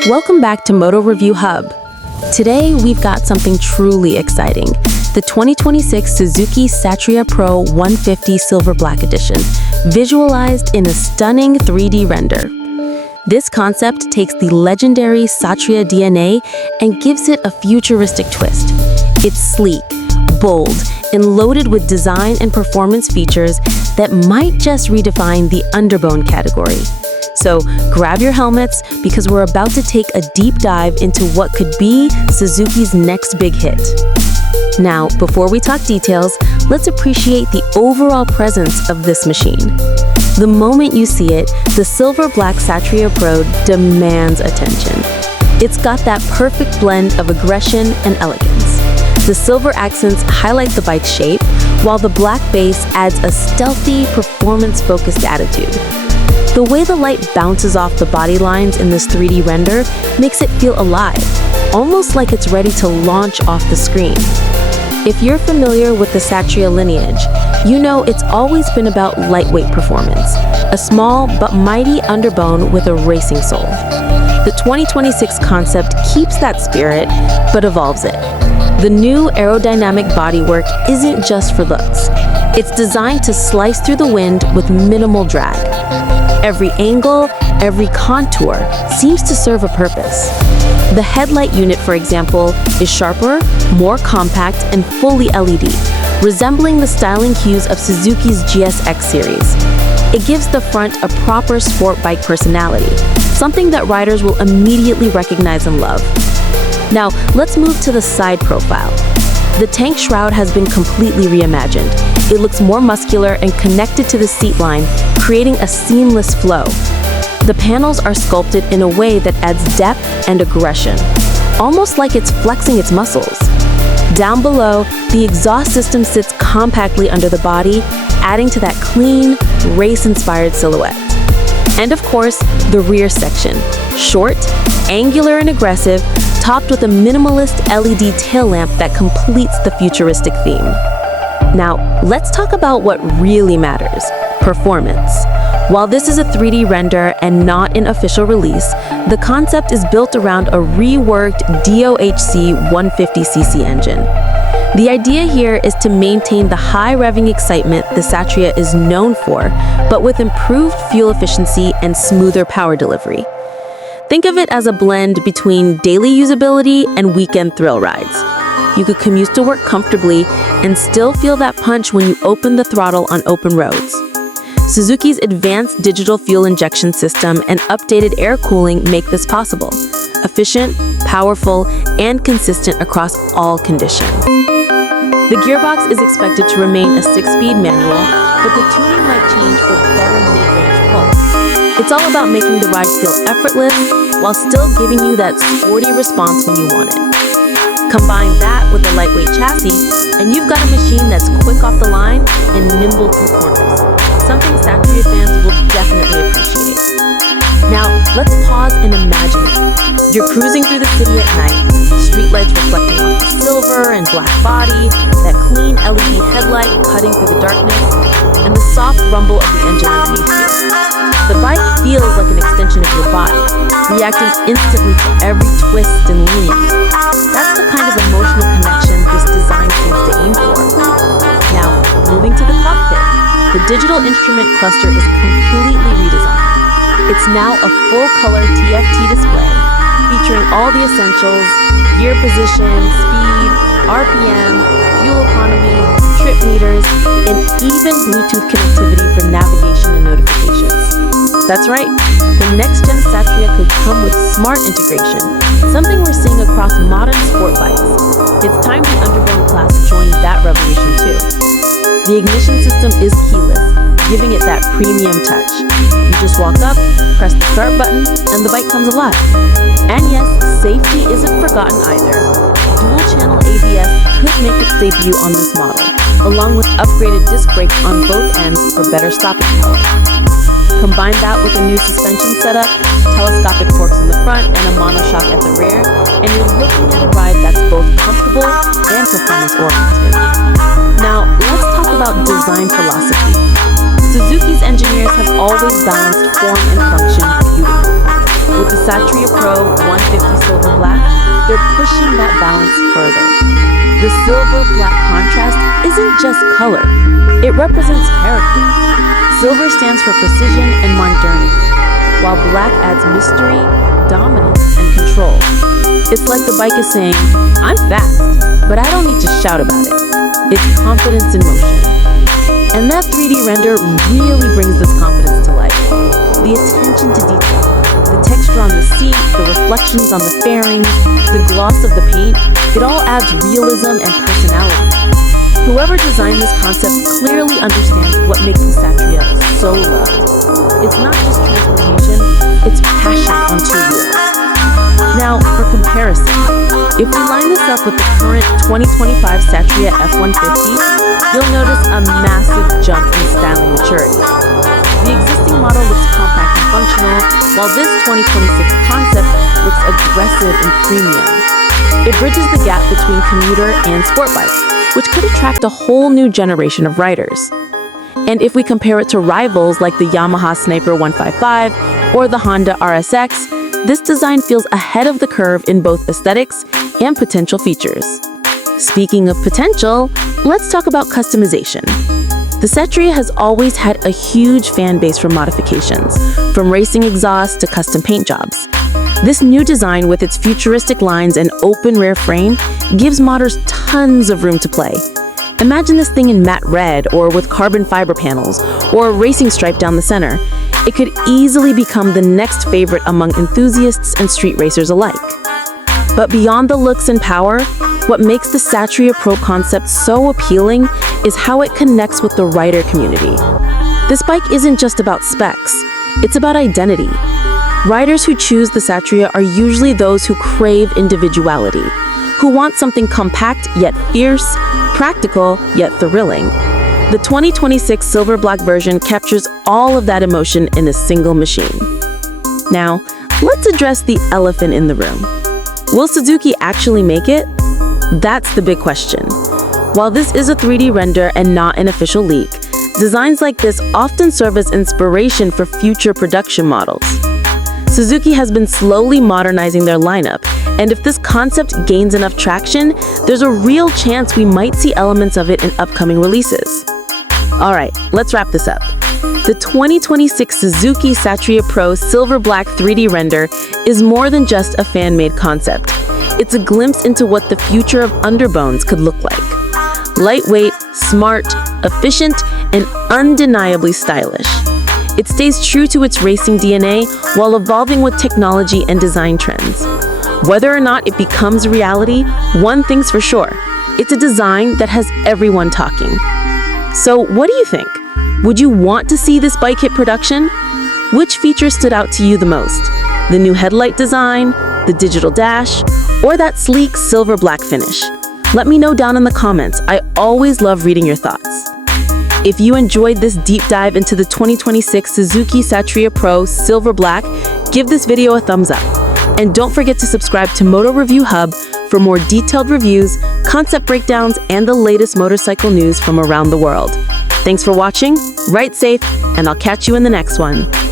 Welcome back to MotoReview Hub. Today, we've got something truly exciting. The 2026 Suzuki Satria Pro 150 Silver Black Edition, visualized in a stunning 3D render. This concept takes the legendary Satria DNA and gives it a futuristic twist. It's sleek, bold, and loaded with design and performance features that might just redefine the Underbone category. So grab your helmets because we're about to take a deep dive into what could be Suzuki's next big hit. Now, before we talk details, let's appreciate the overall presence of this machine. The moment you see it, the silver black Satria Pro demands attention. It's got that perfect blend of aggression and elegance. The silver accents highlight the bike's shape, while the black base adds a stealthy, performance-focused attitude. The way the light bounces off the body lines in this 3D render makes it feel alive, almost like it's ready to launch off the screen. If you're familiar with the Satria lineage, you know it's always been about lightweight performance, a small but mighty underbone with a racing soul. The 2026 concept keeps that spirit, but evolves it. The new aerodynamic bodywork isn't just for looks. It's designed to slice through the wind with minimal drag. Every angle, every contour seems to serve a purpose. The headlight unit, for example, is sharper, more compact, and fully LED, resembling the styling cues of Suzuki's GSX series. It gives the front a proper sport bike personality, something that riders will immediately recognize and love. Now, let's move to the side profile. The tank shroud has been completely reimagined. It looks more muscular and connected to the seat line, creating a seamless flow. The panels are sculpted in a way that adds depth and aggression, almost like it's flexing its muscles. Down below, the exhaust system sits compactly under the body, adding to that clean, race-inspired silhouette. And of course, the rear section, short, angular, and aggressive, topped with a minimalist LED tail lamp that completes the futuristic theme. Now, let's talk about what really matters: performance. While this is a 3D render and not an official release, the concept is built around a reworked DOHC 150cc engine. The idea here is to maintain the high revving excitement the Satria is known for, but with improved fuel efficiency and smoother power delivery. Think of it as a blend between daily usability and weekend thrill rides. You could commute to work comfortably and still feel that punch when you open the throttle on open roads. Suzuki's advanced digital fuel injection system and updated air cooling make this possible. Efficient, powerful, and consistent across all conditions. The gearbox is expected to remain a 6-speed manual, but the tuning might change for better mid-range pull. It's all about making the ride feel effortless while still giving you that sporty response when you want it. Combine that with a lightweight chassis, and you've got a machine that's quick off the line and nimble through corners, something Satria fans will definitely appreciate. Now, let's pause and imagine it. You're cruising through the city at night, streetlights reflecting off the silver and black body, that clean LED headlight cutting through the darkness, and the soft rumble of the engine underneath you. The bike feels like an extension of your body, reacting instantly to every twist and lean. That's the kind of emotional connection this design seems to aim for. Now, moving to the cockpit, the digital instrument cluster is completely redesigned. It's now a full-color TFT display, featuring all the essentials: gear position, speed, RPM, fuel economy, trip meters, and even Bluetooth connectivity for navigation and notifications. That's right, the next-gen Satria could come with smart integration, something we're seeing across modern sport bikes. It's time the Underbone class joined that revolution too. The ignition system is keyless, giving it that premium touch. You just walk up, press the start button, and the bike comes alive. And yes, safety isn't forgotten either. Dual-channel ABS could make its debut on this model, along with upgraded disc brakes on both ends for better stopping power. Combine that with a new suspension setup, telescopic forks in the front, and a monoshock at the rear, and you're looking at a ride that's both comfortable and performance-oriented. Now, let's talk about design philosophy. Suzuki's engineers have always balanced form and function beautifully. With the Satria Pro 150 Silver Black, they're pushing that balance further. The silver black contrast isn't just color, it represents character. Silver stands for precision and modernity, while black adds mystery, dominance, and control. It's like the bike is saying, I'm fast, but I don't need to shout about it. It's confidence in motion. And that 3D render really brings this confidence to life. The attention to detail, the texture on the seat, the reflections on the fairing, the gloss of the paint, it all adds realism and personality. Whoever designed this concept clearly understands what makes the Satria so loved. It's not just transportation, it's passion on two wheels. Now, for comparison, if we line this up with the current 2025 Satria F150, you'll notice a massive jump in styling maturity. The existing model looks compact and functional, while this 2026 concept looks aggressive and premium. It bridges the gap between commuter and sport bike, which could attract a whole new generation of riders. And if we compare it to rivals like the Yamaha Sniper 155 or the Honda RSX, this design feels ahead of the curve in both aesthetics and potential features. Speaking of potential, let's talk about customization. The Satria has always had a huge fan base for modifications, from racing exhausts to custom paint jobs. This new design with its futuristic lines and open rear frame gives modders tons of room to play. Imagine this thing in matte red or with carbon fiber panels or a racing stripe down the center. It could easily become the next favorite among enthusiasts and street racers alike. But beyond the looks and power, what makes the Satria Pro concept so appealing is how it connects with the rider community. This bike isn't just about specs, it's about identity. Riders who choose the Satria are usually those who crave individuality, who want something compact yet fierce, practical yet thrilling. The 2026 silver black version captures all of that emotion in a single machine. Now, let's address the elephant in the room. Will Suzuki actually make it? That's the big question. While this is a 3D render and not an official leak, designs like this often serve as inspiration for future production models. Suzuki has been slowly modernizing their lineup, and if this concept gains enough traction, there's a real chance we might see elements of it in upcoming releases. Alright, let's wrap this up. The 2026 Suzuki Satria Pro Silver Black 3D render is more than just a fan-made concept. It's a glimpse into what the future of underbones could look like. Lightweight, smart, efficient, and undeniably stylish. It stays true to its racing DNA while evolving with technology and design trends. Whether or not it becomes reality, one thing's for sure. It's a design that has everyone talking. So what do you think? Would you want to see this bike hit production? Which feature stood out to you the most? The new headlight design, the digital dash, or that sleek silver black finish? Let me know down in the comments. I always love reading your thoughts. If you enjoyed this deep dive into the 2026 Suzuki Satria Pro Silver Black, give this video a thumbs up. And don't forget to subscribe to MotoReview Hub for more detailed reviews, concept breakdowns, and the latest motorcycle news from around the world. Thanks for watching, ride safe, and I'll catch you in the next one.